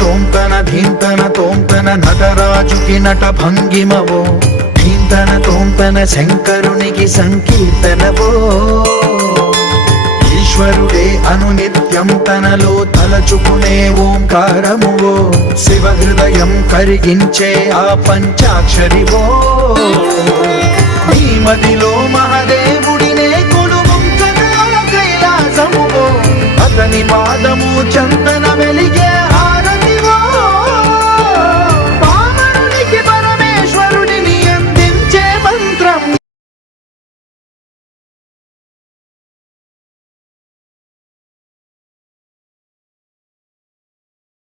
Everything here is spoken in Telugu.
తోంతన ధీంతన తోంతన నటరాజుకి నట భంగిమవో ధీంతన తోంతన శంకరునికి సంకీర్తనవో ఈశ్వరుడే అనునిత్యం తనలో తలచుకునే ఓంకారమువో శివ హృదయం కరిగించే ఆ పంచాక్షరివో నీ మదిలో